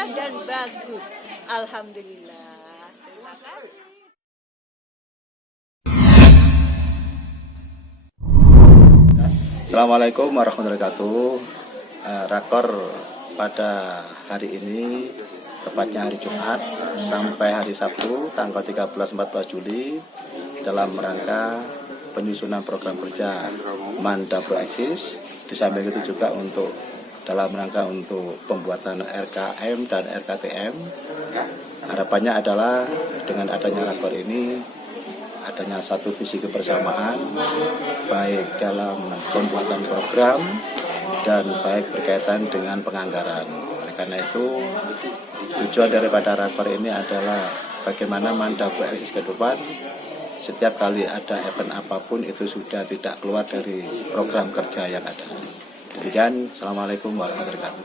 indah dan bagus. Alhamdulillah. Terima kasih. Assalamualaikum warahmatullahi wabarakatuh. Rakor pada hari ini, tepatnya hari Jumat sampai hari Sabtu tanggal 13-14 Juli dalam rangka penyusunan program kerja Manda Proeksis. Di samping itu juga untuk dalam rangka untuk pembuatan RKM dan RKTM. Harapannya adalah dengan adanya rakor ini adanya satu visi kebersamaan baik dalam pembuatan program dan baik berkaitan dengan penganggaran. Oleh karena itu tujuan daripada rakor ini adalah bagaimana Manda Proeksis ke depan setiap kali ada event apapun itu sudah tidak keluar dari program kerja yang ada. Demikian, Assalamualaikum warahmatullahi wabarakatuh.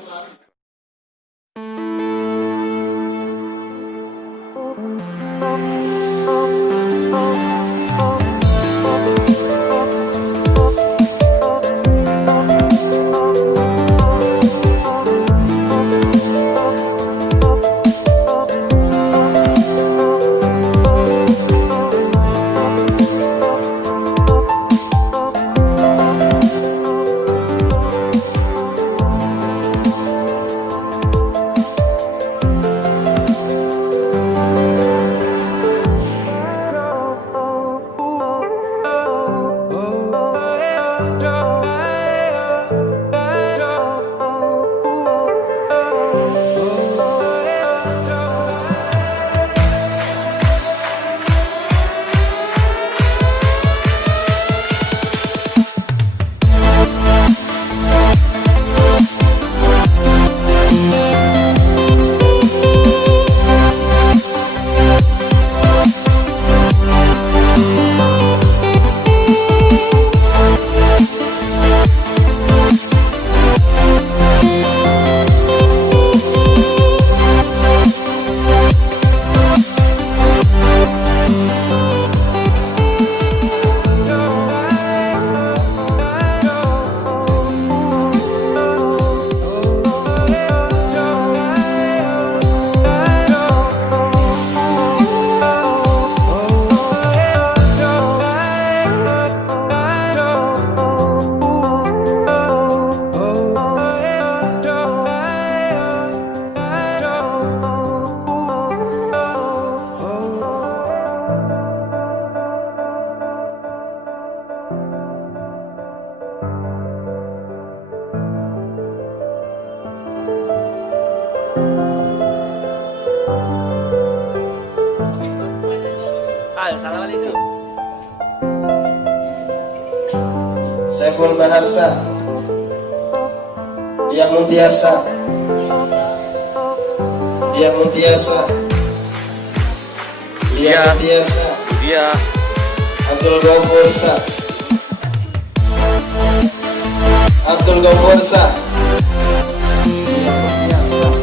Assalamualaikum. Saiful Baharsa, Diah Muntiasa, Diah Muntiasa, Diah Muntiasa, Iya. Abdul Ghaforsa, Abdul Ghaforsa, Diah Muntiasa.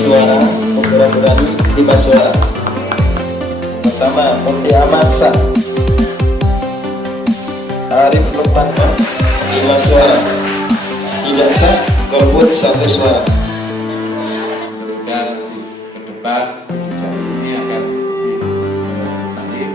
Suara berani 5 suara. Pertama Muti Amansa, Arif Lukman 5 suara. Tidak sah golput 1 suara. Dan ke depan kebijakan ini akan lebih baik.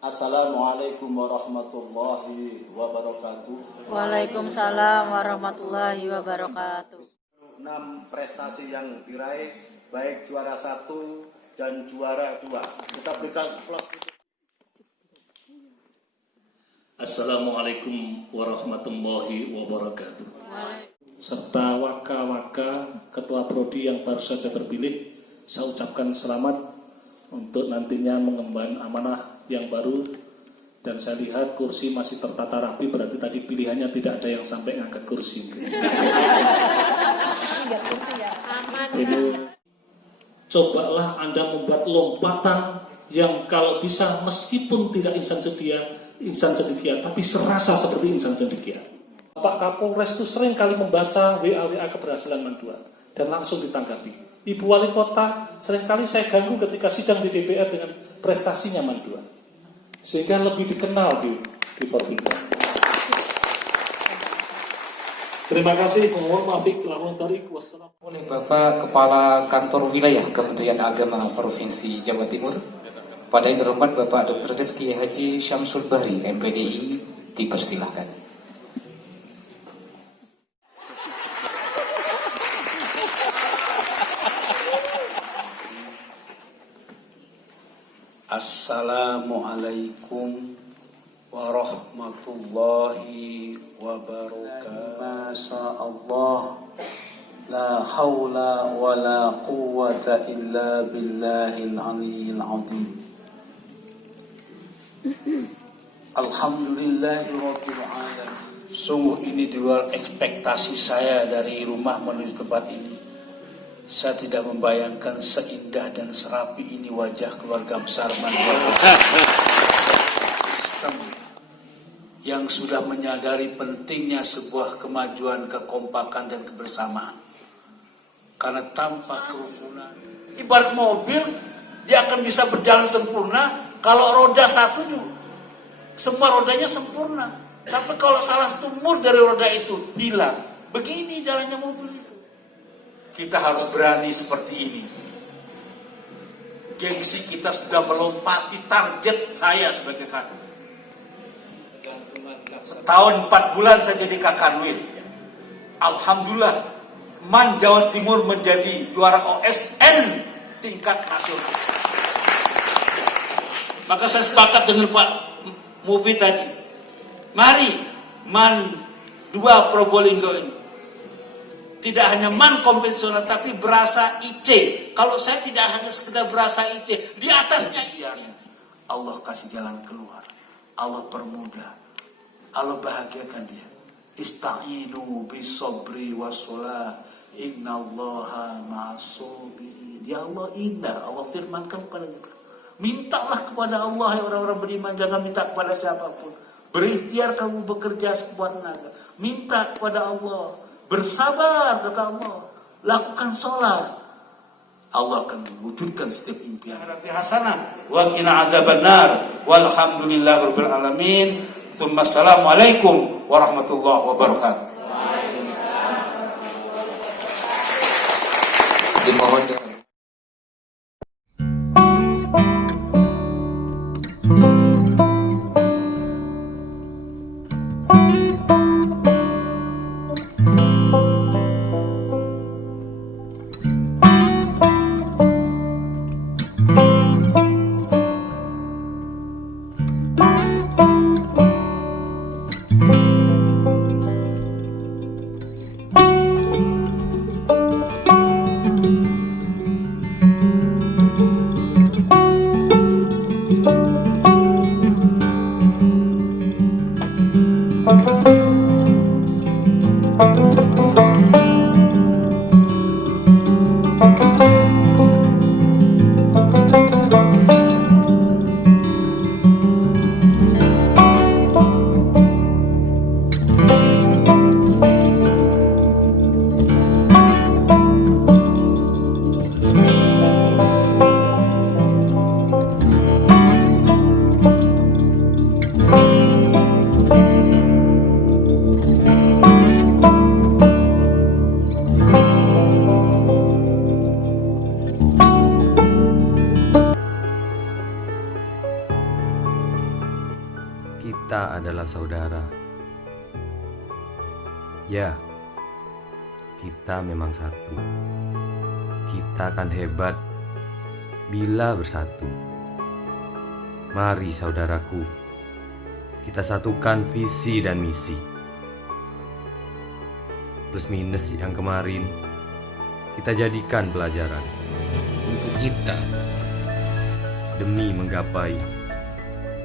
Assalamualaikum warahmatullahi wabarakatuh. Waalaikumsalam warahmatullahi wabarakatuh. 6 prestasi yang diraih, baik juara 1 dan juara 2. Kita berikan aplaus. Assalamualaikum warahmatullahi wabarakatuh. Serta waka-waka ketua prodi yang baru saja terpilih, saya ucapkan selamat untuk nantinya mengemban amanah yang baru. Dan saya lihat kursi masih tertata rapi, berarti tadi pilihannya tidak ada yang sampai ngangkat kursi. Ini cobalah Anda membuat lompatan yang kalau bisa meskipun tidak insan cendekia, tapi serasa seperti insan cendekia. Pak Kapolres itu sering kali membaca WA keberhasilan Man 2 dan langsung ditanggapi. Ibu Wali Kota seringkali saya ganggu ketika sidang di DPR dengan prestasinya Man 2. Sehingga lebih dikenal di Forpinda. Terima kasih. Mohon maaf oleh Bapak Kepala Kantor Wilayah Kementerian Agama Provinsi Jawa Timur, pada yang terhormat Bapak Dr. Kiai Haji Syamsul Bahri, MPDI, dipersilahkan. Assalamualaikum warahmatullahi wabarakatuh. Masya Allah, la hawla wa la quwwata illa billahil aliyyil azim. Alhamdulillahirabbil alamin. Sungguh ini di luar ekspektasi saya dari rumah menuju tempat ini. Saya tidak membayangkan seindah dan serapi ini wajah keluarga besar Man 2 yang sudah menyadari pentingnya sebuah kemajuan, kekompakan dan kebersamaan. Karena tanpa kerukunan, ibarat mobil, dia akan bisa berjalan sempurna kalau roda satu semua rodanya sempurna. Tapi kalau salah satu mur dari roda itu hilang, begini jalannya mobil itu. Kita harus berani seperti ini. Gengsi kita sudah melompati target saya sebagai kanwil. Tahun 4 bulan saya jadi Kakanwil. Alhamdulillah, Man Jawa Timur menjadi juara OSN tingkat nasional. Maka saya sepakat dengan Pak Mufi tadi. Mari Man 2 Probolinggo ini tidak hanya man konvensional, tapi berasa IC. Kalau saya tidak hanya sekedar berasa IC, di atasnya IC. Allah kasih jalan keluar. Allah permudah. Allah bahagiakan dia. Ista'inu bisobri wassalah. Innallaha ma'as-sabirin. Ya Allah indah. Allah firmankan kepada kita. Mintalah kepada Allah, ya orang-orang beriman. Jangan minta kepada siapapun. Berikhtiar kamu bekerja sekuat tenaga. Minta kepada Allah. Bersabar kata Allah, lakukan sholat, Allah akan mewujudkan setiap impian. Hasanah wa qina azabannar walhamdulillahirabbil alamin. Assalamualaikum warahmatullahi wabarakatuh. Dimohon dengan Kita adalah saudara. Ya, kita memang satu. Kita akan hebat bila bersatu. Mari saudaraku, kita satukan visi dan misi. Plus minus yang kemarin kita jadikan pelajaran untuk kita demi menggapai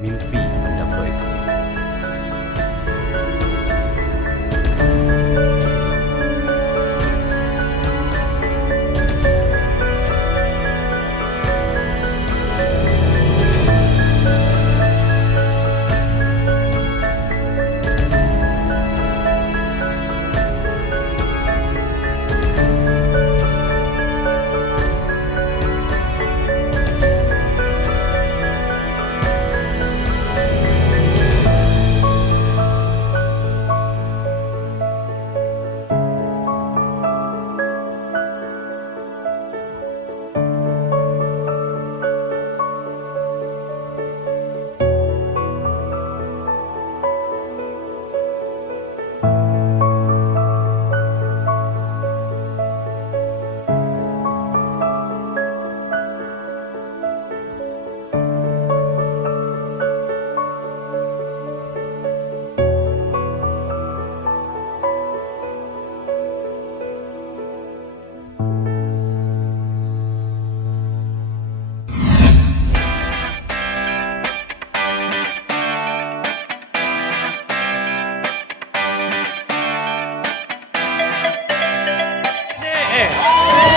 mimpi Anda proeksis. DS